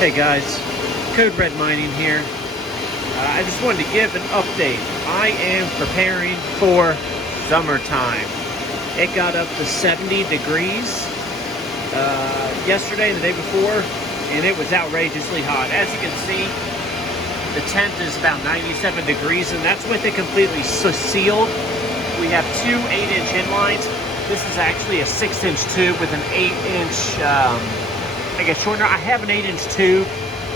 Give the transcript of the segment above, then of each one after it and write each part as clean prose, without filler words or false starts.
Hey guys, Code Red Mining here. I just wanted to give an update. I am preparing for summertime. It got up to 70 degrees yesterday and the day before, and it was outrageously hot. As you can see, the tent is about 97 degrees, and that's with it completely sealed. We have two 8-inch inlines. This is actually a 6-inch tube with an 8-inch I guess shortener. I have an 8-inch tube.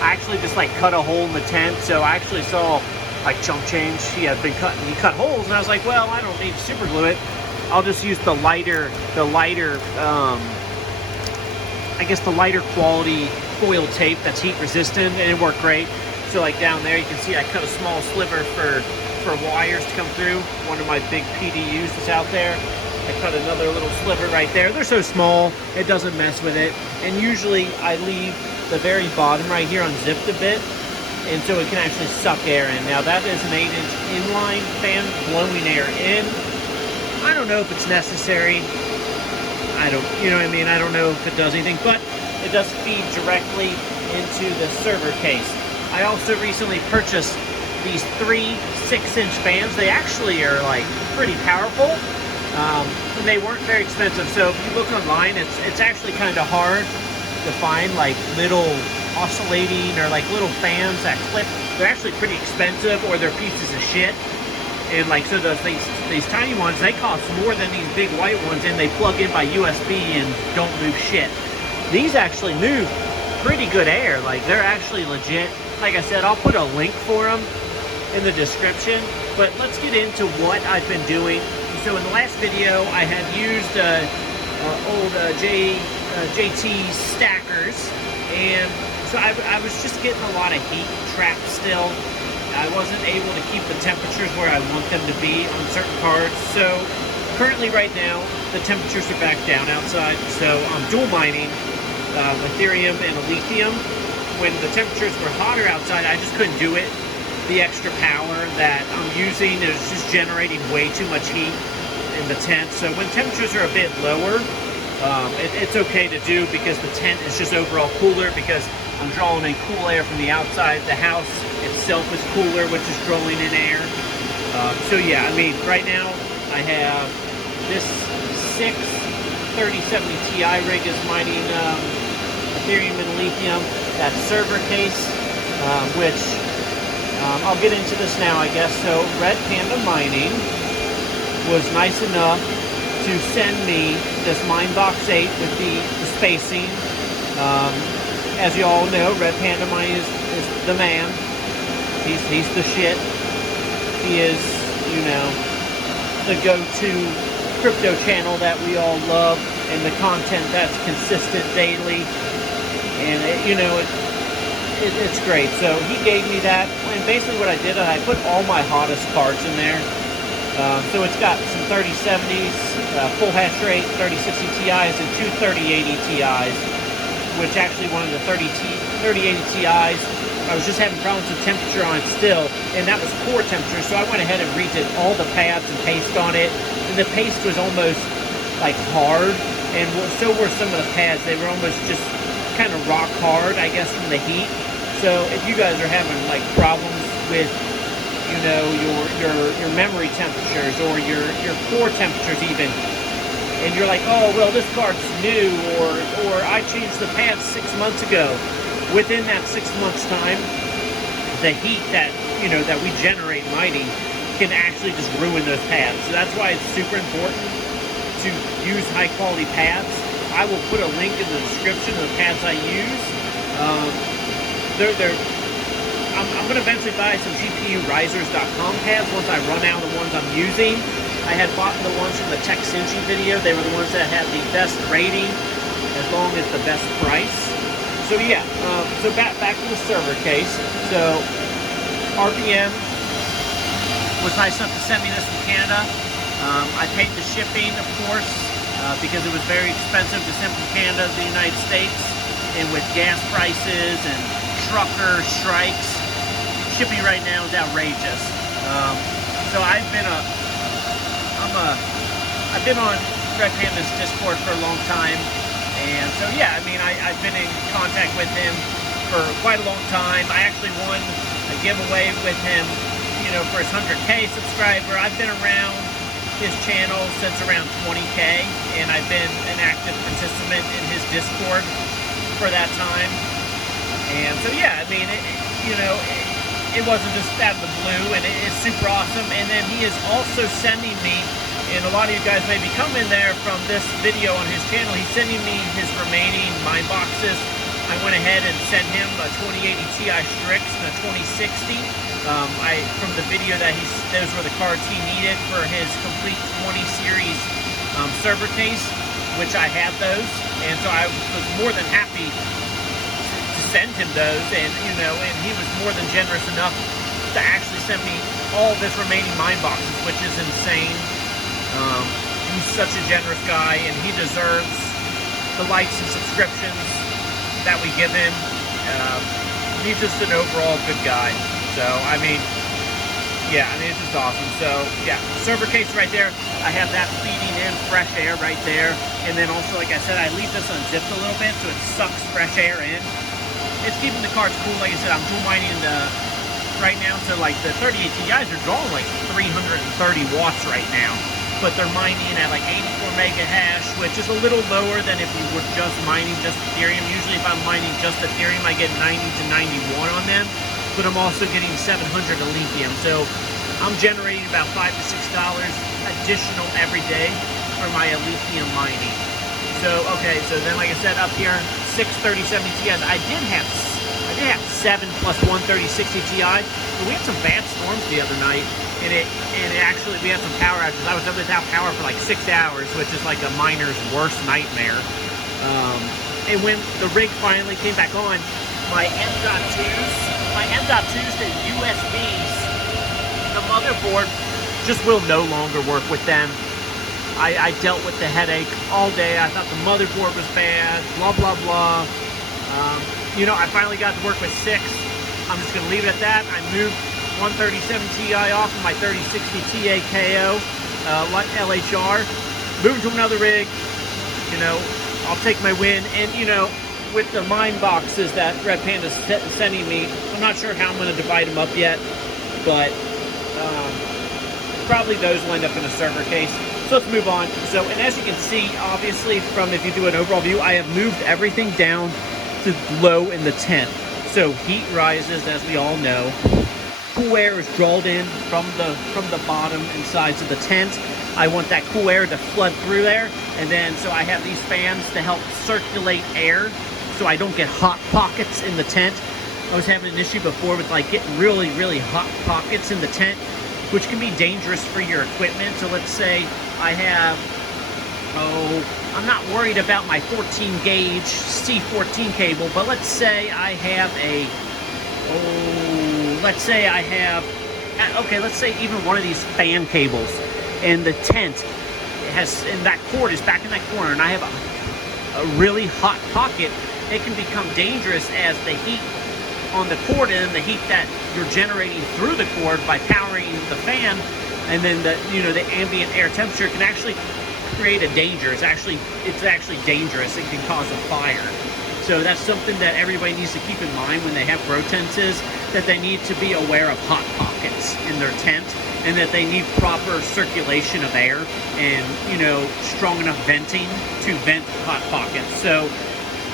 I actually just like cut a hole in the tent, so I actually saw like chunk change. He cut holes, and I was like, well, I don't need to super glue it. I'll just use the lighter I guess the lighter quality foil tape that's heat resistant, and it worked great. So like down there, you can see I cut a small sliver for wires to come through. One of my big PDUs that's out there. I cut another little sliver right there. They're so small, it doesn't mess with it. And usually I leave the very bottom right here unzipped a bit, and so it can actually suck air in. Now that is an 8-inch inline fan blowing air in. I don't know if it's necessary. You know what I mean? I don't know if it does anything, but it does feed directly into the server case. I also recently purchased these 3 6-inch fans. They actually are like pretty powerful. And they weren't very expensive, so if you look online, it's actually kind of hard to find like little oscillating or like little fans that clip. They're actually pretty expensive, or they're pieces of shit. And like, so these tiny ones, they cost more than these big white ones, and they plug in by USB and don't move shit. These actually move pretty good air. Like, they're actually legit. Like I said, I'll put a link for them in the description, but let's get into what I've been doing. So in the last video, I had used old JT stackers, and so I was just getting a lot of heat trapped still. I wasn't able to keep the temperatures where I want them to be on certain cards. So currently right now, the temperatures are back down outside, so I'm dual mining Ethereum and a lithium. When the temperatures were hotter outside, I just couldn't do it. The extra power that I'm using is just generating way too much heat in the tent. So when temperatures are a bit lower, it's okay to do, because the tent is just overall cooler, because I'm drawing in cool air from the outside. The house itself is cooler, which is drawing in air. So yeah, I mean, right now I have this 6 3070 Ti rig is mining Ethereum and lithium. That server case, which I'll get into this now, I guess. So Red Panda Mining was nice enough to send me this Minebox 8 with the spacing. As you all know, Red Panda Mining is the man. He's the shit. He is, you know, the go-to crypto channel that we all love, and the content that's consistent daily. And it's great. So he gave me that, and basically what I did, I put all my hottest cards in there. So it's got some 3070s, full hash rate 3060 Ti's, and two 3080 Ti's, which actually one of the 3080 Ti's, I was just having problems with temperature on it still, and that was core temperature, so I went ahead and redid all the pads and paste on it, and the paste was almost like hard, and so were some of the pads. They were almost just kind of rock hard, I guess, from the heat. So if you guys are having like problems with, you know, your memory temperatures, or your core temperatures even, and you're like, oh well, this card's new, or I changed the pads 6 months ago, within that 6 months time, the heat that we generate mining can actually just ruin those pads. So that's why it's super important to use high quality pads. I will put a link in the description of the pads I use. I'm going to eventually buy some GPUrisers.com pads once I run out of the ones I'm using. I had bought the ones from the TechCingy video. They were the ones that had the best rating, as long as the best price. So yeah, so back to the server case. So RVN was nice enough to send me this from Canada. I paid the shipping, of course, because it was very expensive to send from Canada to the United States, and with gas prices and trucker strikes, shipping right now is outrageous. So I've been on Red Panda's Discord for a long time, and so yeah, I mean, I've been in contact with him for quite a long time. I actually won a giveaway with him, you know, for his 100K subscriber. I've been around his channel since around 20K, and I've been an active participant in his Discord for that time. And so yeah, I mean, it wasn't just out of the blue, and it is super awesome. And then he is also sending me, and a lot of you guys may be coming there from this video on his channel, he's sending me his remaining mine boxes. I went ahead and sent him a 2080 Ti Strix and a 2060. From the video that those were the cards he needed for his complete 20 series server case, which I had those, and so I was more than happy to send him those, and and he was more than generous enough to actually send me all of his remaining mine boxes, which is insane. He's such a generous guy, and he deserves the likes and subscriptions that we give him. He's just an overall good guy. So, I mean, yeah, I mean, it's just awesome. So, yeah, server case right there. I have that feeding in fresh air right there. And then also, like I said, I leave this unzipped a little bit so it sucks fresh air in. It's keeping the cards cool. Like I said, I'm dual mining right now. So, like, the 38 Ti's are drawing like 330 watts right now. But they're mining at like 84 mega hash, which is a little lower than if you were just mining just Ethereum. Usually, if I'm mining just Ethereum, I get 90 to 91 on them. But I'm also getting 700 of lithium, so I'm generating about $5 to $6 additional every day for my lithium mining. So okay, so then like I said, up here 63070 Ti's. I did have 7 plus 13060 Ti, but we had some bad storms the other night, and it actually, we had some power outages. I was without power for like 6 hours, which is like a miner's worst nightmare. And when the rig finally came back on, my M.2s, the USBs, the motherboard just will no longer work with them. I dealt with the headache all day. I thought the motherboard was bad, blah, blah, blah. I finally got to work with 6. I'm just going to leave it at that. I moved 137 Ti off of my 3060 TAKO LHR, moved to another rig. I'll take my win. And, with the mine boxes that Red Panda's sending me, I'm not sure how I'm going to divide them up yet, but probably those will end up in a server case. So let's move on. So, and as you can see, obviously, from if you do an overall view, I have moved everything down to low in the tent. So heat rises, as we all know. Cool air is drawn in from the bottom and sides of the tent. I want that cool air to flood through there, and then so I have these fans to help circulate air so I don't get hot pockets in the tent. I was having an issue before with like getting really, really hot pockets in the tent, which can be dangerous for your equipment. So let's say I have, I'm not worried about my 14 gauge C14 cable, but let's say I have let's say even one of these fan cables, and the tent has, and that cord is back in that corner, and I have a really hot pocket. It can become dangerous as the heat on the cord and the heat that you're generating through the cord by powering the fan, and then the ambient air temperature can actually create a danger. It's actually dangerous. It can cause a fire. So that's something that everybody needs to keep in mind when they have grow tents, is that they need to be aware of hot pockets in their tent, and that they need proper circulation of air and, strong enough venting to vent hot pockets. So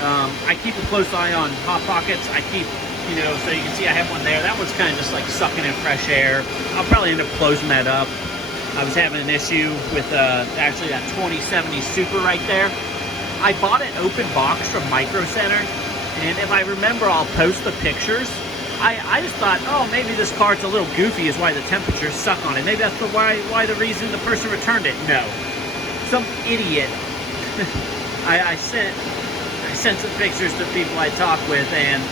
I keep a close eye on hot pockets. I keep, so you can see I have one there. That one's kind of just like sucking in fresh air. I'll probably end up closing that up. I was having an issue with actually that 2070 Super right there. I bought an open box from Micro Center, and if I remember, I'll post the pictures. I just thought, oh, maybe this card's a little goofy is why the temperatures suck on it. Maybe that's why the reason the person returned it. No. Some idiot. I sent some pictures to people I talked with, and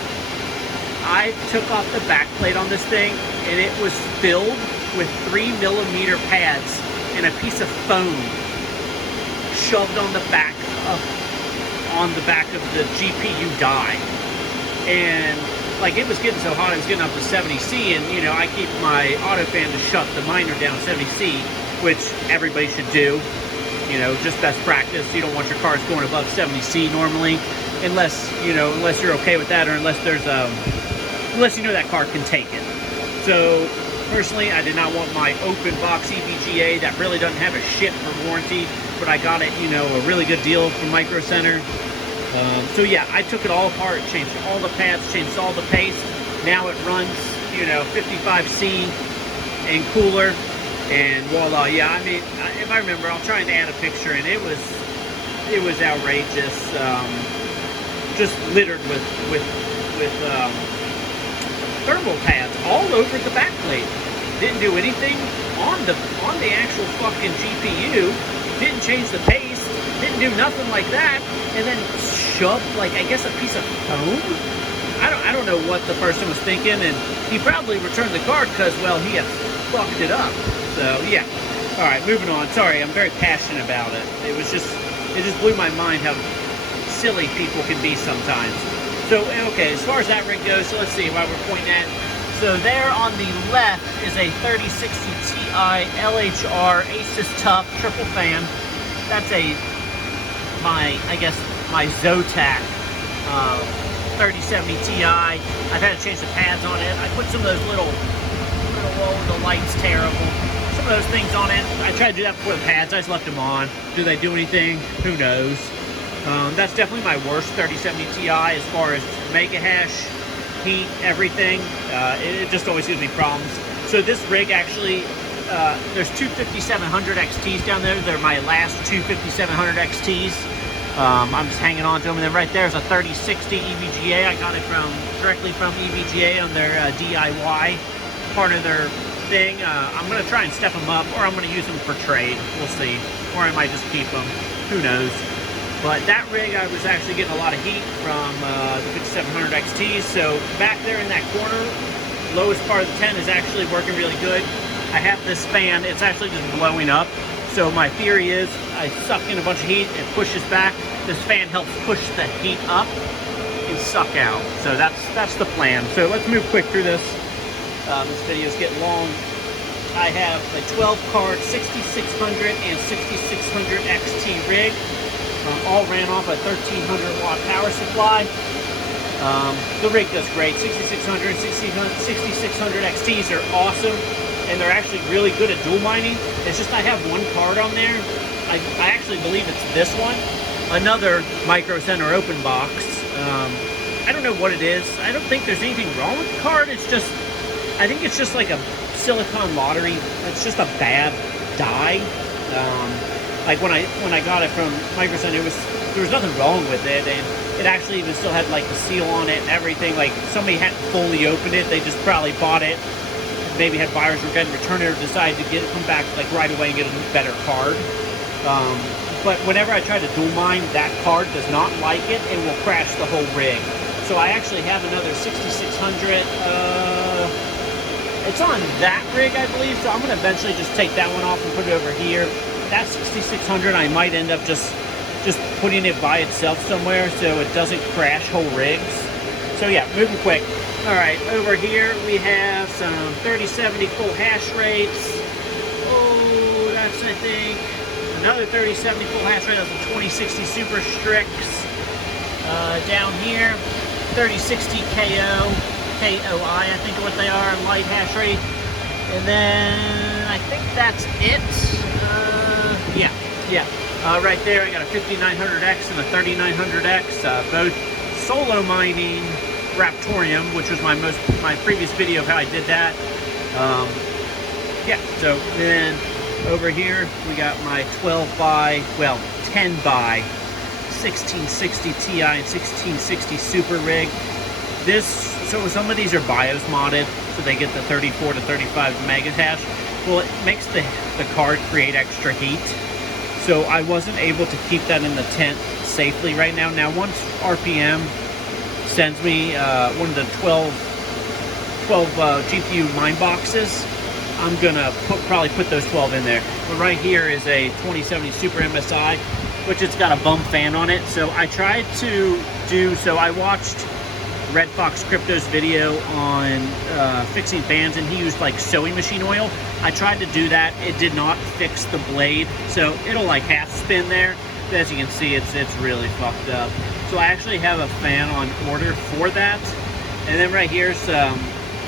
I took off the back plate on this thing, and it was filled with 3mm pads and a piece of foam shoved on the back of the GPU die. And like, it was getting so hot, it was getting up to 70C, and I keep my auto fan to shut the miner down 70C, which everybody should do. You know, just best practice. You don't want your cars going above 70C normally, unless you're okay with that, or unless there's unless you know that car can take it. So personally, I did not want my open box EVGA that really doesn't have a shit for warranty, but I got it, you know, a really good deal from Micro Center. So yeah, I took it all apart, changed all the pads, changed all the paste. Now it runs, you know, 55C and cooler, and voila. Yeah, I mean, if I remember, I'll try and add a picture, and it was outrageous. Just littered with thermal pads all over the backplate. Didn't do anything on the actual fucking GPU. Didn't change the paste. Didn't do nothing like that. And then shoved, like, I guess a piece of foam. I don't know what the person was thinking, and he probably returned the card because, well, he had fucked it up. So yeah. All right, moving on. Sorry, I'm very passionate about it. It just blew my mind how silly people can be sometimes. So, okay, as far as that rig goes, so let's see why we're pointing at. So there on the left is a 3060 Ti LHR Asus Tough triple fan. That's I guess my Zotac 3070 Ti. I've had to change the pads on it. I put some of those little the light's terrible. Some of those things on it. I tried to do that before the pads. I just left them on. Do they do anything? Who knows? That's definitely my worst 3070 Ti as far as mega hash, heat, everything. It just always gives me problems. So this rig actually, there's two 5700 XTs down there. They're my last two 5700 XTs. I'm just hanging on to them. And then right there is a 3060 EVGA. I got it directly from EVGA on their DIY part of their thing. I'm going to try and step them up, or I'm going to use them for trade. We'll see. Or I might just keep them. Who knows? But that rig, I was actually getting a lot of heat from the 5700 XTs. So back there in that corner, lowest part of the tent is actually working really good. I have this fan, it's actually just blowing up. So my theory is I suck in a bunch of heat, it pushes back. This fan helps push the heat up and suck out. So that's the plan. So let's move quick through this. This video is getting long. I have a 12 card 6600 and 6600 XT rig. All ran off a 1300 watt power supply. The rig does great. 6600 and 6600 XTs are awesome, and they're actually really good at dual mining. It's just I have one card on there. I actually believe it's this one. Another Micro Center open box. I don't know what it is. I don't think there's anything wrong with the card. It's just, I think it's just like a silicon lottery. It's just a bad die. Like when I got it from Micro Center, there was nothing wrong with it, and it actually even still had like the seal on it and everything. Like somebody hadn't fully opened it; they just probably bought it, maybe had buyers were going to return it, or decided to come back like right away and get a better card. But whenever I try to dual mine, that card does not like it and will crash the whole rig. So I actually have another 6600. It's on that rig, I believe. So I'm going to eventually just take that one off and put it over here. That 6600, I might end up just putting it by itself somewhere so it doesn't crash whole rigs. So yeah, moving quick. All right, over here we have some 3070 full hash rates. Oh, that's, I think, another 3070 full hash rate. That's a 2060 Super Strix. Down here, 3060 KOI, I think what they are, light hash rate. And then I think that's it. Yeah. Right there, I got a 5900X and a 3900X, both solo mining Raptorium, which was my previous video of how I did that. Yeah. So then over here we got my 10 by 1660 Ti and 1660 Super rig. So some of these are BIOS modded, so they get the 34 to 35 mega hash. Well, it makes the card create extra heat. So I wasn't able to keep that in the tent safely right now. Now, once RPM sends me one of the 12 GPU mine boxes, I'm gonna probably put those 12 in there. But right here is a 2070 Super MSI, which it's got a bump fan on it. So I tried to do, so I watched Red Fox Crypto's video on fixing fans, and he used like sewing machine oil. I tried to do that. It did not fix the blade, so it'll like half spin there. But as you can see, it's really fucked up. So I actually have a fan on order for that. And then right here's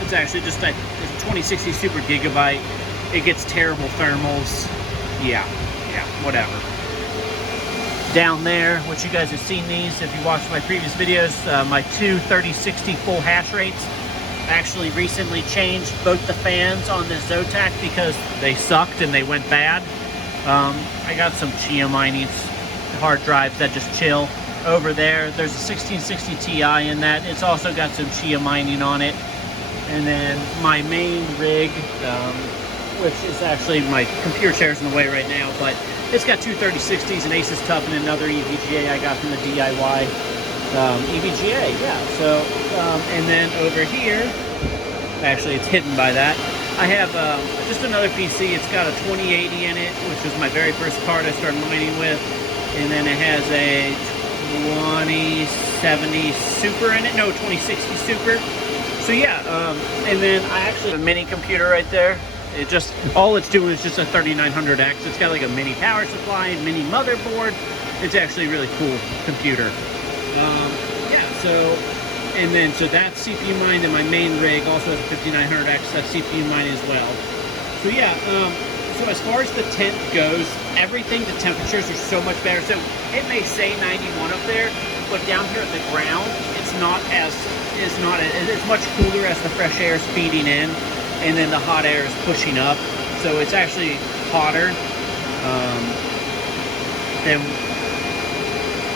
it's actually just a 2060 Super Gigabyte. It gets terrible thermals. Yeah, whatever. Down there, which you guys have seen these if you watched my previous videos, my two 3060 full hash rates. I actually recently changed both the fans on this Zotac because they sucked and they went bad. I got some Chia mining hard drives that just chill over there. There's a 1660 Ti in that. It's also got some Chia mining on it. And then my main rig, which is actually my computer chair's in the way right now, but it's got two 3060s, an Asus Tough, and another EVGA I got from the DIY EVGA, yeah. So, and then over here, actually it's hidden by that, I have just another PC. It's got a 2080 in it, which was my very first card I started mining with, and then it has a 2070 Super in it, no, 2060 Super. So yeah, and then I actually have a mini computer right there. It just, all it's doing is just a 3900X. It's got like a mini power supply, mini motherboard. It's actually a really cool computer. Yeah, so, and then, so that's CPU mine, and my main rig also has a 5900X, that's CPU mine as well. So yeah, so as far as the tent goes, everything, the temperatures are so much better. So it may say 91 up there, but down here at the ground, it's much cooler as the fresh air is feeding in. And then the hot air is pushing up, so it's actually hotter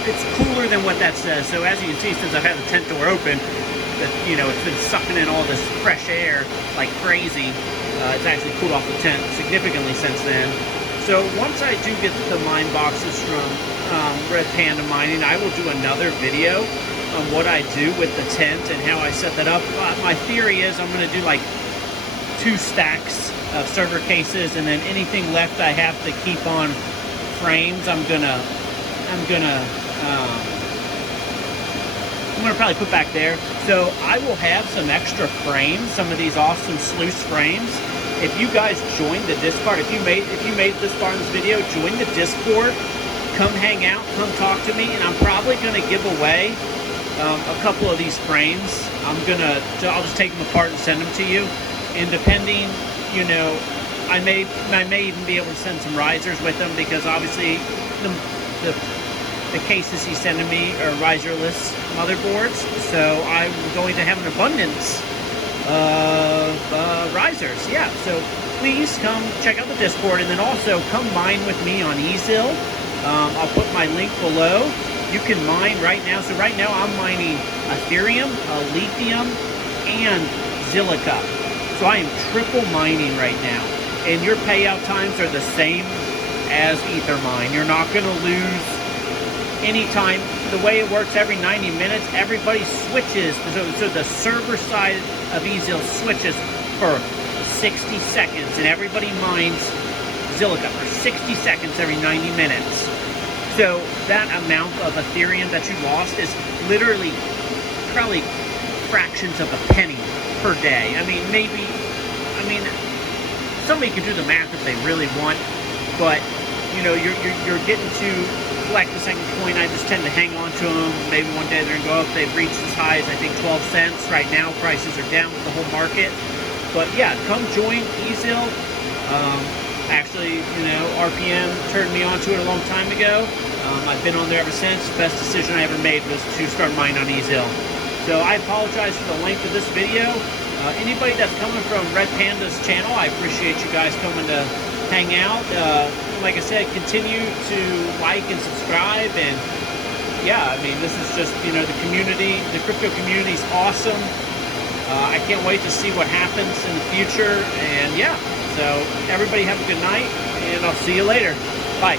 it's cooler than what that says. So as you can see, since I've had the tent door open, you know, it's been sucking in all this fresh air like crazy. It's actually cooled off the tent significantly since then. So once I do get the mine boxes from Red Panda Mining, I will do another video on what I do with the tent and how I set that up. My theory is I'm going to do like 2 stacks of server cases, and then anything left I have to keep on frames, I'm gonna probably put back there. So I will have some extra frames, some of these awesome sluice frames. If you guys join the Discord, if you made it this far in this video, join the Discord, come hang out, come talk to me, and I'm probably gonna give away a couple of these frames. I'll just take them apart and send them to you. And depending, you know, I may even be able to send some risers with them, because obviously the cases he's sending me are riserless motherboards. So I'm going to have an abundance of risers. Yeah, so please come check out the Discord, and then also come mine with me on Ezil. I'll put my link below. You can mine right now. So right now I'm mining Ethereum, Lithium, and Zilliqa. So I am triple mining right now, and your payout times are the same as Ethermine. You're not going to lose any time. The way it works, every 90 minutes, everybody switches. So the server side of Ezil switches for 60 seconds, and everybody mines Zilliqa for 60 seconds every 90 minutes. So that amount of Ethereum that you lost is literally probably fractions of a penny per day. I mean, somebody could do the math if they really want, but you know, you're getting to collect the second coin. I just tend to hang on to them. Maybe one day they're gonna go up. They've reached as high as I think 12 cents. Right now, prices are down with the whole market. But yeah, come join Ezil. Actually, you know, RPM turned me onto it a long time ago. I've been on there ever since. Best decision I ever made was to start mining on Ezil. So I apologize for the length of this video. Anybody that's coming from Red Panda's channel, I appreciate you guys coming to hang out. Like I said, continue to like and subscribe. And yeah, I mean, this is just, you know, the community, the crypto community is awesome. I can't wait to see what happens in the future. And yeah, so everybody have a good night, and I'll see you later. Bye.